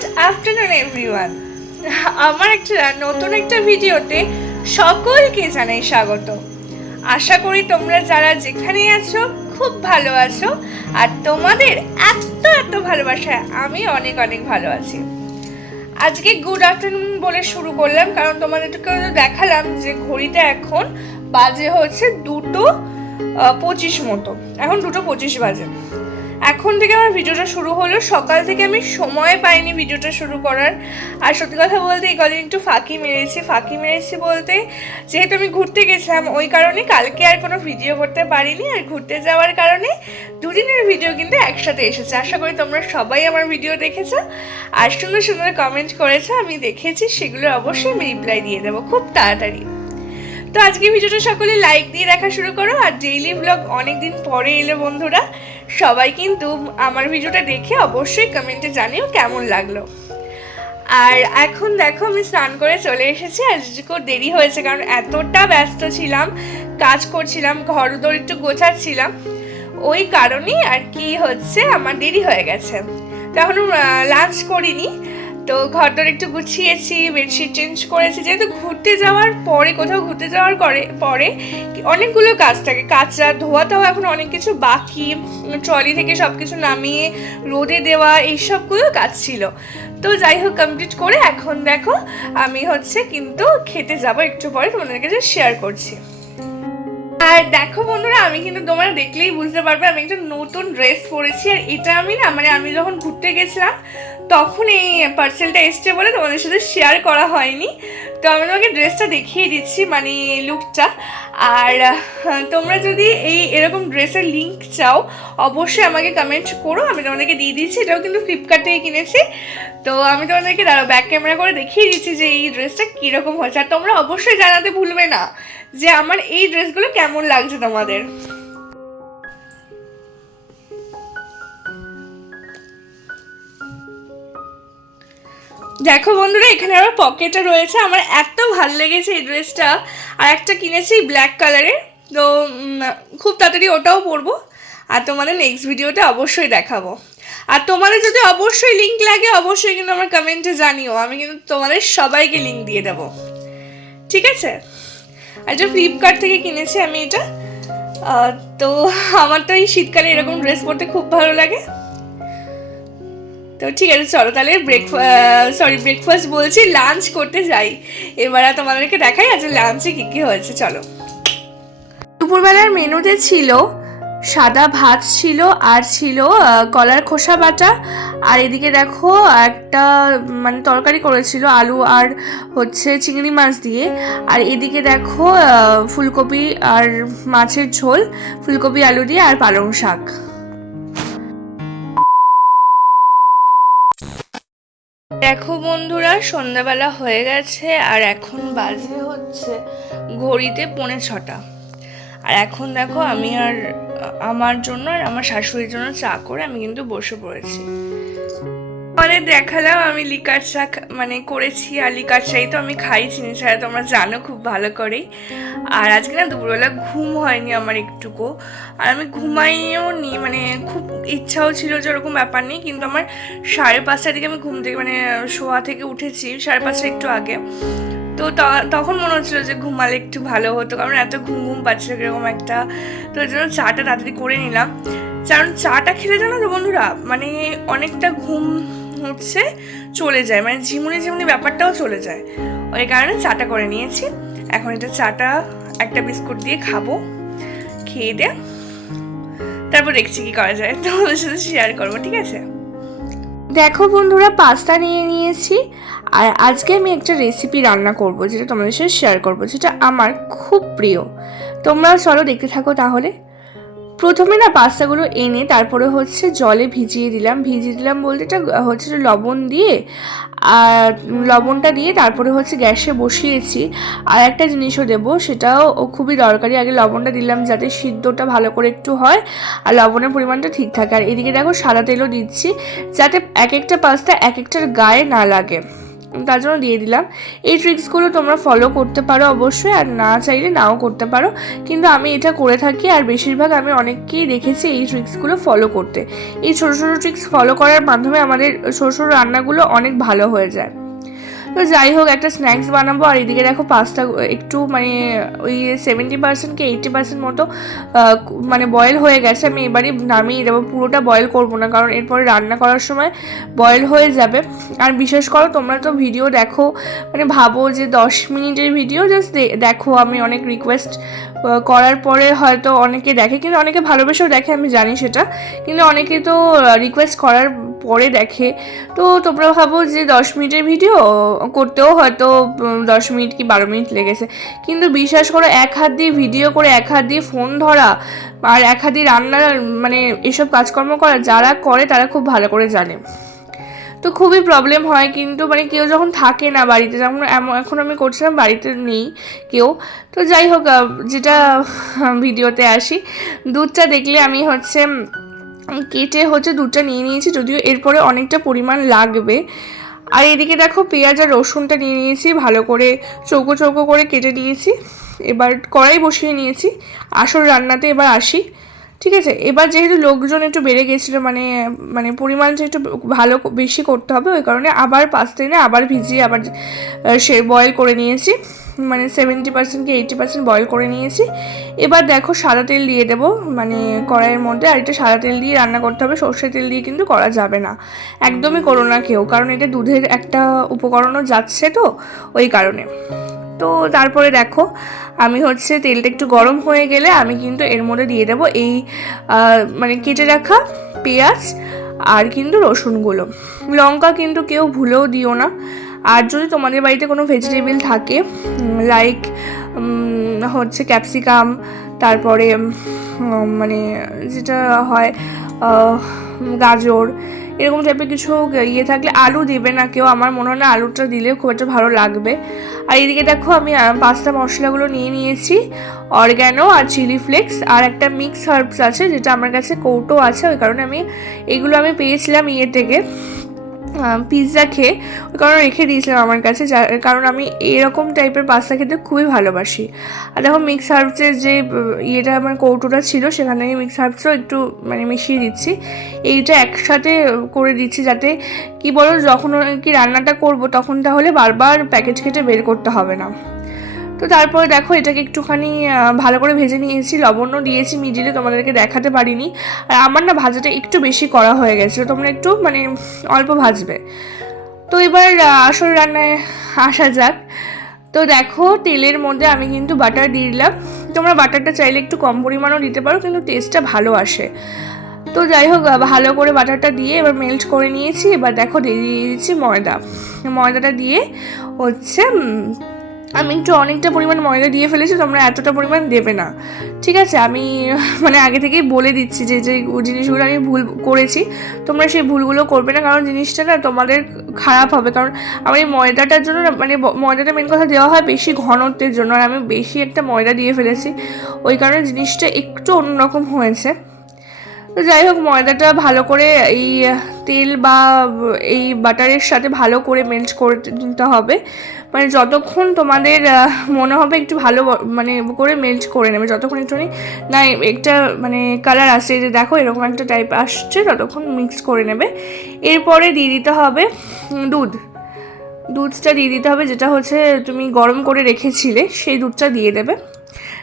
Good afternoon everyone. আমার নতুন একটা ভিডিওতে সকলকে জানাই স্বাগত। আশা করি তোমরা যারা যেখানে আছো খুব ভালো আছো, আর তোমাদের এত এত ভালোবাসায় আমি অনেক অনেক ভালো আছি। আজকে গুড আফটারনুন বলে শুরু করলাম, কারণ তোমাদেরকে দেখালাম যে ঘড়িতে এখন বাজে হচ্ছে 2:25 মতো, এখন 2:25 বাজে। এখন থেকে আমার ভিডিওটা শুরু হলো। সকাল থেকে আমি সময় পাইনি ভিডিওটা শুরু করার। আর সত্যি কথা বলতে এই কদিন একটু ফাঁকি মেরেছি বলতে যেহেতু আমি ঘুরতে গেছিলাম, ওই কারণে কালকে আর কোনো ভিডিও করতে পারিনি। আর ঘুরতে যাওয়ার কারণে দুদিনের ভিডিও কিন্তু একসাথে এসেছে। আশা করি তোমরা সবাই আমার ভিডিও দেখেছো আর সুন্দর সুন্দর কমেন্ট করেছো, আমি দেখেছি। সেগুলো অবশ্যই আমি রিপ্লাই দিয়ে দেবো খুব তাড়াতাড়ি। তো আজকে ভিডিওটা সকলে লাইক দিয়ে দেখা শুরু করো। আর ডেইলি ব্লগ অনেকদিন পরে এলো বন্ধুরা, সবাই কিন্তু আমার ভিডিওটা দেখে অবশ্যই কমেন্টে জানিও কেমন লাগলো। আর এখন দেখো আমি স্নান করে চলে এসেছি। আজকে দেরি হয়েছে কারণ এতটা ব্যস্ত ছিলাম, কাজ করছিলাম, ঘর দর একটু গোছাচ্ছিলাম, ওই কারণেই আর কি হচ্ছে আমার দেরি হয়ে গেছে। তো এখনো লাঞ্চ করিনি, তো ঘরদর একটু গুছিয়েছি, বেডশিট চেঞ্জ করেছি। যেহেতু ঘুরতে যাওয়ার পরে, কোথাও ঘুরতে যাওয়ার পরে অনেকগুলো কাজ থাকে, কাচা ধোয়াটাও এখন অনেক কিছু বাকি, ট্রলি থেকে সব কিছু নামিয়ে রোদে দেওয়া, এইসবগুলো কাজ ছিল। তো যাই হোক কমপ্লিট করে এখন দেখো আমি কিন্তু খেতে যাবো একটু পরে, তোমাদের কাছে শেয়ার করছি। আর দেখো বন্ধুরা, আমি কিন্তু তোমরা দেখলেই বুঝতে পারবে আমি একটা নতুন ড্রেস পরেছি। আর এটা আমি আমি যখন ঘুরতে গেছিলাম তখন এই পার্সেলটা এসছে বলে তোমাদের সাথে শেয়ার করা হয়নি। তো আমি তোমাকে ড্রেসটা দেখিয়ে দিচ্ছি, মানে লুকটা। আর তোমরা যদি এরকম ড্রেসের লিঙ্ক চাও অবশ্যই আমাকে কমেন্ট করো, আমি তোমাদেরকে দিয়ে দিচ্ছি। এটাও কিন্তু ফ্লিপকার্ট থেকে কিনেছি। তো আমি তোমাদেরকে ব্যাক ক্যামেরা করে দেখিয়ে দিচ্ছি যে এই ড্রেসটা কীরকম হয়েছে। আর তোমরা অবশ্যই জানাতে ভুলবে না যে আমার এই ড্রেসগুলো কেমন লাগছে তোমাদের। দেখো বন্ধুরা, এখানে আবার পকেটও রয়েছে। আমার এত ভালো লেগেছে এই ড্রেসটা। আর একটা কিনেছি ব্ল্যাক কালারের, তো খুব তাড়াতাড়ি ওটাও পরবো আর তোমাদের নেক্সট ভিডিওটা অবশ্যই দেখাবো। আর তোমাদের যদি অবশ্যই লিঙ্ক লাগে অবশ্যই কিন্তু আমার কমেন্টে জানিও, আমি কিন্তু তোমাদের সবাইকে লিঙ্ক দিয়ে দেবো, ঠিক আছে? আর এটা ফ্লিপকার্ট থেকে কিনেছি আমি এটা। তো আমার তো এই শীতকালে এরকম ড্রেস পরতে খুব ভালো লাগে। তো ঠিক আছে, চলো তাহলে ব্রেকফাস্ট বলছি, লাঞ্চ করতে যাই। এবার তোমাদেরকে দেখাই আজ লাঞ্চে কী কী হয়েছে। চলো। দুপুরবেলার মেনুতে ছিল সাদা ভাত ছিল, আর ছিল কলার খোসা বাটা, আর এদিকে দেখো একটা তরকারি করেছিল আলু আর চিংড়ি মাছ দিয়ে। আর এদিকে দেখো ফুলকপি আর মাছের ঝোল, ফুলকপি আলু দিয়ে, আর পালং শাক। দেখো বন্ধুরা, সন্ধ্যাবেলা হয়ে গেছে আর এখন বাজে ঘড়িতে 5:45। আর এখন দেখো আমি আর আমার জন্য আর আমার শাশুড়ির জন্য চা করে আমি কিন্তু বসে পড়েছি। আমাদের দেখালাম আমি লিকার চা করেছি। আর লিকার চাই তো আমি খাই চিনি ছাড়া, তোমরা জানো খুব ভালো করেই। আর আজকে না দুপুরবেলা ঘুম হয়নি আমার একটুকু, আর আমি ঘুমাইও নি, খুব ইচ্ছাও ছিল যে ওরকম ব্যাপার নেই, কিন্তু আমার 5:30টার দিকে আমি ঘুম থেকে শোয়া থেকে উঠেছি, 5:30 একটু আগে। তো তখন মনে হচ্ছিল যে ঘুমালে একটু ভালো হতো, কারণ এত ঘুম পাচ্ছিল কিরকম একটা। তো ওই জন্য চাটা তাড়াতাড়ি করে নিলাম, কারণ চাটা খেলে জানো তো বন্ধুরা অনেকটা ঘুম চলে যায়, ঝিমুনি ব্যাপারটাও চলে যায়। ওই কারণে চাটা করে নিয়েছি। এখন এটা চাটা একটা বিস্কুট দিয়ে খাবো, খেয়ে দিয়ে তারপর দেখছি কি করা যায়, তোমাদের সাথে শেয়ার করবো, ঠিক আছে? দেখো বন্ধুরা, পাস্তা নিয়ে নিয়েছি। আর আজকে আমি একটা রেসিপি রান্না করব, যেটা তোমাদের সাথে শেয়ার করবো, যেটা আমার খুব প্রিয়। তোমরা চলো দেখতে থাকো তাহলে। প্রথমে না পাস্তাগুলো এনে তারপরে জলে ভিজিয়ে দিলাম বলতে এটা লবণ দিয়ে, আর লবণটা দিয়ে তারপরে গ্যাসে বসিয়েছি। আর একটা জিনিসও দেবো, সেটাও খুবই দরকারি। আগে লবণটা দিলাম যাতে সিদ্ধটা ভালো করে একটু হয় আর লবণের পরিমাণটা ঠিক থাকে। আর এদিকে দেখো সাদা তেলও দিচ্ছি, যাতে এক একটা পাস্তা এক একটার গায়ে না লাগে। তার জন্য দিয়ে দিলাম। এই ট্রিক্সগুলো তোমরা ফলো করতে পারো অবশ্যই, আর না চাইলে নাও করতে পারো, কিন্তু আমি এটা করে থাকি আর বেশিরভাগ আমি অনেককেই দেখেছি এই ট্রিক্সগুলো ফলো করতে। এই ছোটো ছোটো ট্রিক্স ফলো করার মাধ্যমে আমাদের ছোটো ছোটো রান্নাগুলো অনেক ভালো হয়ে যায়। তো যাই হোক, একটা স্ন্যাক্স বানাবো, আর এদিকে দেখো পাস্তা একটু মানে ওই 70% কি 80% মতো মানে বয়েল হয়ে গেছে। আমি এবারই নামিয়ে দেবো, পুরোটা বয়েল করবো না, কারণ এরপরে রান্না করার সময় বয়েল হয়ে যাবে। আর বিশেষ করো তোমরা তো ভিডিও দেখো, মানে ভাবো যে 10 মিনিটের ভিডিও জাস্ট দেখো। আমি অনেক রিকোয়েস্ট করার পরে হয়তো অনেকে দেখে, কিন্তু অনেকে ভালোবেসেও দেখে, আমি জানি সেটা, কিন্তু অনেকে তো রিকোয়েস্ট করার পরে দেখে। তো তোমরা ভাবো যে 10 মিনিটের ভিডিও করতেও হয়তো 10 মিনিট কি 12 মিনিট লেগেছে, কিন্তু বিশ্বাস করো এক হাত দিয়ে ভিডিও করে, এক হাত দিয়ে ফোন ধরা, আর এক হাত দিয়ে রান্নার মানে এসব কাজকর্ম করা যারা করে তারা খুব ভালো করে জানে। তো খুবই প্রবলেম হয়, কিন্তু মানে কেউ যখন থাকে না বাড়িতে, যেমন এখন আমি করছিলাম বাড়িতে নেই কেউ। তো যাই হোক, যেটা ভিডিওতে আসি, দুধটা দেখলে আমি হচ্ছে কেটে হচ্ছে দুধটা নিয়ে নিয়েছি, যদিও এরপরে অনেকটা পরিমাণ লাগবে। আর এদিকে দেখো পেঁয়াজ আর রসুনটা নিয়ে নিয়েছি, ভালো করে চৌকো চৌকো করে কেটে নিয়েছি। এবার কড়াই বসিয়ে নিয়েছি, আসল রান্নাতে এবার আসি। ঠিক আছে, এবার যেহেতু লোকজন একটু বেড়ে গেছিলো, মানে মানে পরিমাণটা একটু ভালো বেশি করতে হবে, ওই কারণে আবার পাস্তা এনে আবার ভিজিয়ে আবার সে বয়েল করে নিয়েছি, মানে 70% কি 80% বয়েল করে নিয়েছি। এবার দেখো সাদা তেল দিয়ে দেবো মানে কড়াইয়ের মধ্যে, আর এটা সাদা তেল দিয়ে রান্না করতে হবে, সর্ষের তেল দিয়ে কিন্তু করা যাবে না, একদমই করো না কেউ, কারণ এটা দুধের একটা উপকরণও যাচ্ছে, তো ওই কারণে। তো তারপরে দেখো আমি হচ্ছে তেলটা একটু গরম হয়ে গেলে আমি কিন্তু এর মধ্যে দিয়ে দেবো এই মানে কেটে রাখা পেঁয়াজ আর কিন্তু রসুনগুলো। লঙ্কা কিন্তু কেউ ভুলেও দিও না। আর যদি তোমাদের বাড়িতে কোনো ভেজিটেবল থাকে লাইক হচ্ছে ক্যাপসিকাম, তারপরে মানে যেটা হয় গাজর, এরকম টাইপের কিছু ইয়ে থাকলে আলু দেবে না কেউ, আমার মনে হয় না আলুটা দিলে খুব একটা ভালো লাগবে। আর এদিকে দেখো আমি পাস্তা মশলাগুলো নিয়ে নিয়েছি, অরগ্যানো আর চিলি ফ্লেক্স, আর একটা মিক্স হার্বস আছে যেটা আমার কাছে কৌটো আছে, ওই কারণে এগুলো আমি পেয়েছিলাম ইয়ে থেকে পিৎজা খেয়ে, ওই কারণে রেখে দিয়েছিলাম আমার কাছে, যার কারণ আমি এরকম টাইপের পাস্তা খেতে খুবই ভালোবাসি। আর দেখো মিক্স হার্বসের যে ইয়েটা আমার কৌটোটা ছিল সেখানে আমি মিক্স হার্বসও একটু মানে মিশিয়ে দিচ্ছি, এইটা একসাথে করে দিচ্ছি যাতে কি বলো যখন কি রান্নাটা করব তখন তাহলে বারবার প্যাকেট কেটে বের করতে হবে না। তো তারপরে দেখো এটাকে একটুখানি ভালো করে ভেজে নিয়েছি, লবণও দিয়েছি মিডিলে, তোমাদেরকে দেখাতে পারিনি। আর আমার না ভাজাটা একটু বেশি করা হয়ে গেছিলো, তোমরা একটু মানে অল্প ভাজবে। তো এবার আসল রান্নায় আসা যাক। তো দেখো তেলের মধ্যে আমি কিন্তু বাটার দিয়ে দিলাম, তোমরা বাটারটা চাইলে একটু কম পরিমাণও দিতে পারো, কিন্তু টেস্টটা ভালো আসে। তো যাই হোক ভালো করে বাটারটা দিয়ে এবার মেল্ট করে নিয়েছি। এবার দেখো দিয়ে দিচ্ছি ময়দাটা দিয়ে হচ্ছে আমি একটু অনেকটা পরিমাণ ময়দা দিয়ে ফেলেছি, তোমরা এতটা পরিমাণ দেবে না, ঠিক আছে? আমি মানে আগে থেকেই বলে দিচ্ছি যে যে জিনিসগুলো আমি ভুল করেছি তোমরা সেই ভুলগুলো করবে না, কারণ জিনিসটা না তোমাদের খারাপ হবে। কারণ আমার এই ময়দাটার জন্য মানে ময়দাটা মেন কথা দেওয়া হয় বেশি ঘনত্বের জন্য, আর আমি বেশি একটা ময়দা দিয়ে ফেলেছি, ওই কারণে জিনিসটা একটু অন্যরকম হয়েছে। তো যাই হোক ময়দাটা ভালো করে এই তেল বা এই বাটারের সাথে ভালো করে মেল্ট করে নিতে হবে, মানে যতক্ষণ তোমাদের মনে হবে একটু ভালো মানে করে মেল্ট করে নেবে, যতক্ষণ একটুখানি না একটা মানে কালার আসছে, যে দেখো এরকম একটা টাইপ আসছে ততক্ষণ মিক্স করে নেবে। এরপরে দিয়ে দিতে হবে দুধটা দিয়ে দিতে হবে, যেটা হচ্ছে তুমি গরম করে রেখেছিলে সেই দুধটা দিয়ে দেবে,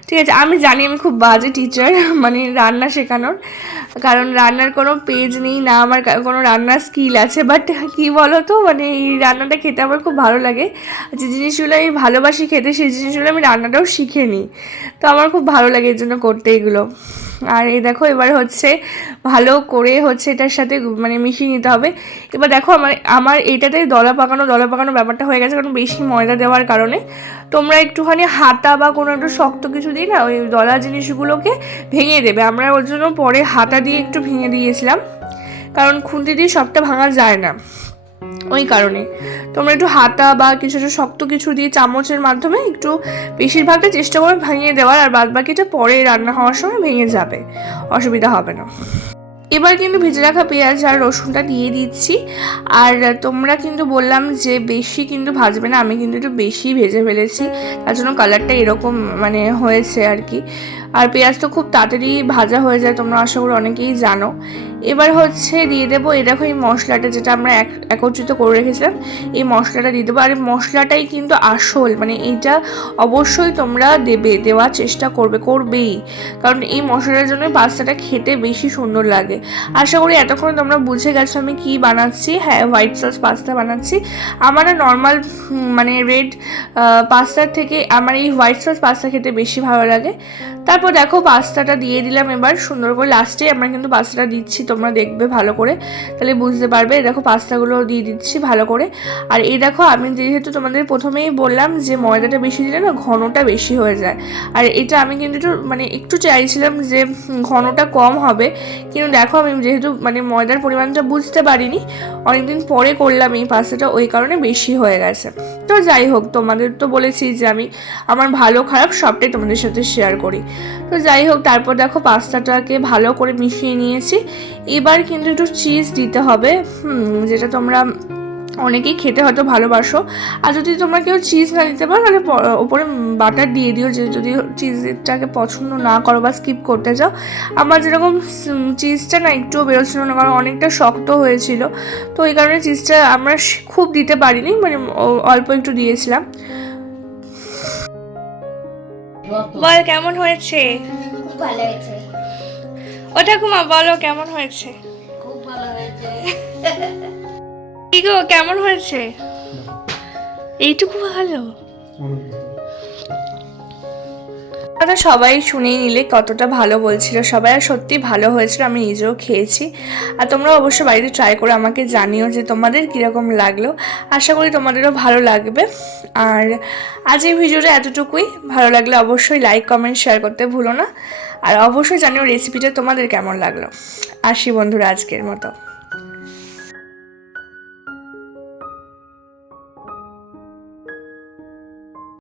ঠিক আছে? আমি জানি আমি খুব বাজে টিচার মানে রান্না শেখানোর, কারণ রান্নার কোনো পেজ নেই না, আমার কোনো রান্নার স্কিল আছে, বাট কী বলো তো মানে এই রান্নাটা খেতে আমার খুব ভালো লাগে, যে জিনিসগুলো আমি ভালোবাসি খেতে সেই জিনিসগুলো আমি রান্নাটাও শিখে নিই, তো আমার খুব ভালো লাগে এর জন্য করতে এগুলো। আর এই দেখো এবার হচ্ছে ভালো করে হচ্ছে এটার সাথে মানে মিশিয়ে নিতে হবে। এবার দেখো আমার এইটাতে দলা পাকানো ব্যাপারটা হয়ে গেছে, কারণ বেশি ময়দা দেওয়ার কারণে। তোমরা একটুখানি হাতা বা কোনো একটু শক্ত কিছু দিয়ে না ওই দলা জিনিসগুলোকে ভেঙে দেবে, আমরা ওর জন্য পরে হাতা দিয়ে একটু ভেঙে দিয়েছিলাম, কারণ খুন্তি দিয়ে সবটা ভাঙা যায় না, ওই কারণে তোমরা একটু হাতা বা কিছু একটা শক্ত কিছু দিয়ে চামচের মাধ্যমে একটু বেশিরভাগটা চেষ্টা করে ভেঙে দেওয়ার, আর বাদ বাকিটা পরে রান্না হওয়ার সময় ভেঙে যাবে, অসুবিধা হবে না। এবার কিন্তু ভেজে রাখা পেঁয়াজ আর রসুনটা দিয়ে দিচ্ছি। আর তোমরা কিন্তু বললাম যে বেশি কিন্তু ভাজবে না, আমি কিন্তু একটু বেশি ভেজে ফেলেছি, তার জন্য কালারটা এরকম মানে হয়েছে আর কি। আর পেঁয়াজ তো খুব তাড়াতাড়ি ভাজা হয়ে যায়, তোমরা আশা করি অনেকেই জানো। এবার হচ্ছে দিয়ে দেবো এই দেখো এই মশলাটা যেটা আমরা একত্রিত করে রেখেছিলাম, এই মশলাটা দিয়ে দেবো। আর এই মশলাটাই কিন্তু আসল, মানে এইটা অবশ্যই তোমরা দেওয়ার চেষ্টা করবেই, কারণ এই মশলার জন্য পাস্তাটা খেতে বেশি সুন্দর লাগে। আশা করি এতক্ষণ তোমরা বুঝে গেছো আমি কি বানাচ্ছি। হ্যাঁ, হোয়াইট সস পাস্তা বানাচ্ছি। আমার নর্মাল মানে রেড পাস্তার থেকে আমার এই হোয়াইট সস পাস্তা খেতে বেশি ভালো লাগে। তারপর দেখো পাস্তাটা দিয়ে দিলাম এবার সুন্দর করে, লাস্টে আমরা কিন্তু পাস্তাটা দিচ্ছি, তোমরা দেখবে ভালো করে তাহলে বুঝতে পারবে। দেখো পাস্তাগুলো দিয়ে দিচ্ছি ভালো করে। আর এই দেখো আমি যেহেতু তোমাদের প্রথমেই বললাম যে ময়দাটা বেশি দিলে না ঘনটা বেশি হয়ে যায়, আর এটা আমি কিন্তু একটু চাইছিলাম যে ঘনটা কম হবে, কিন্তু দেখো আমি যেহেতু মানে ময়দার পরিমাণটা বুঝতে পারিনি, অনেকদিন পরে করলাম এই পাস্তাটা, ওই কারণে বেশি হয়ে গেছে। তো যাই হোক, তোমাদের তো বলেছি যে আমি আমার ভালো খারাপ সবটাই তোমাদের সাথে শেয়ার করি। তো যাই হোক, তারপর দেখো পাস্তাটাকে ভালো করে মিশিয়ে নিয়েছি। এবার কিন্তু একটু চিজ দিতে হবে, যেটা তোমরা অনেকেই খেতে হয়তো ভালোবাসো। আর যদি তোমরা কেউ চিজ না দিতে পারো তাহলে ওপরে বাটার দিয়ে দিও, যে যদি চিজটাকে পছন্দ না করো বা স্কিপ করতে চাও। আমার যেরকম চিজটা না একটুও বেরোচ্ছিল না, কারণ অনেকটা শক্ত হয়েছিল, তো এই কারণে চিজটা আমরা খুব দিতে পারিনি, মানে অল্প একটু দিয়েছিলাম। বল কেমন হয়েছে? খুব ভালো হয়েছে। ও ঠাকুমা বলো কেমন হয়েছে? খুব ভালো হয়েছে। কি গো কেমন হয়েছে? এইটুকু ভালো? কথা সবাই শুনেই নিলে কতটা ভালো বলছিল সবাই, আর সত্যি ভালো হয়েছিল, আমি নিজেও খেয়েছি। আর তোমরা অবশ্যই বাড়িতে ট্রাই করে আমাকে জানিও যে তোমাদের কীরকম লাগলো। আশা করি তোমাদেরও ভালো লাগবে। আর আজ এই ভিডিওটা এতটুকুই, ভালো লাগলে অবশ্যই লাইক কমেন্ট শেয়ার করতে ভুলো না। আর অবশ্যই জানিও রেসিপিটা তোমাদের কেমন লাগলো। আসি বন্ধুরা আজকের মতো।